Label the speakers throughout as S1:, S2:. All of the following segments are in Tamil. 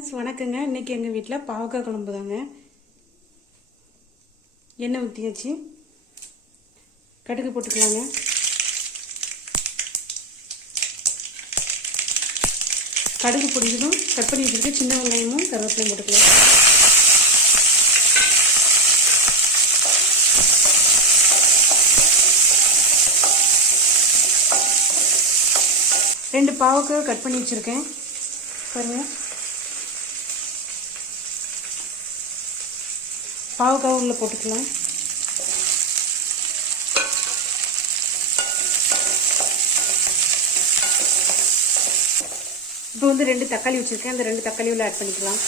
S1: ஃப்ரெண்ட்ஸ் வணக்கங்க. இன்னைக்கு எங்கள் வீட்டில் பாவக்காய் குழம்பு தாங்க. எண்ணெய் ஊற்றியாச்சு கடுகு போட்டுக்கலாங்க. கடுகு பொடிஞ்சதும் கட் பண்ணி வச்சுருக்க சின்ன வெங்காயமும் கருவேப்பிலையும் போட்டுக்கலாம். ரெண்டு பாவக்காய் கட் பண்ணி வச்சுருக்கேன். பாருங்கள் பாவக்காய் உள்ள போட்டுக்கலாம். இப்போ வந்து ரெண்டு தக்காளி வச்சுருக்கேன். அந்த ரெண்டு தக்காளி உள்ள ஆட் பண்ணிக்கலாம்.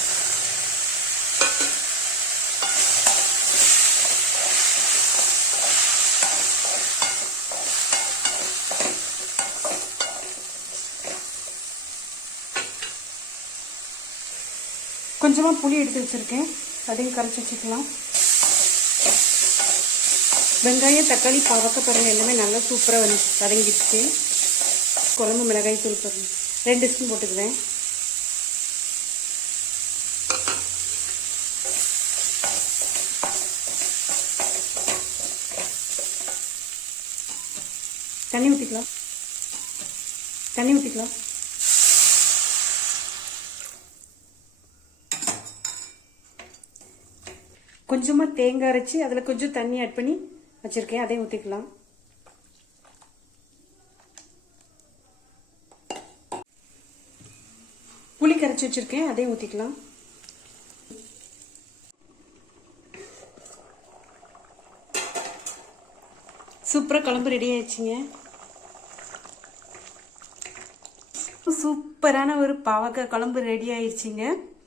S1: கொஞ்சமாக புளி எடுத்து வச்சுருக்கேன். அதையும் கரைச்சி வச்சுக்கலாம். வெங்காயம் தக்காளி பாவக்காய் பாருங்க எல்லாமே நல்லா சூப்பராக வந்து வதங்கிடுச்சு. குழம்பு மிளகாய் தூள் பாருங்க. ரெண்டு ஸ்பூன் போட்டுக்குவேன் தண்ணி ஊற்றிக்கலாம் தண்ணி ஊற்றிக்கலாம் கொஞ்சமாக தேங்காய் அரைச்சி அதில் கொஞ்சம் தண்ணி ஆட் பண்ணி வச்சுருக்கேன். அதையும் ஊற்றிக்கலாம் புளி கரைச்சி வச்சுருக்கேன். அதையும் ஊற்றிக்கலாம் சூப்பராக குழம்பு ரெடி ஆயிடுச்சுங்க. சூப்பரான ஒரு பாவக்காய் குழம்பு ரெடி ஆயிடுச்சுங்க.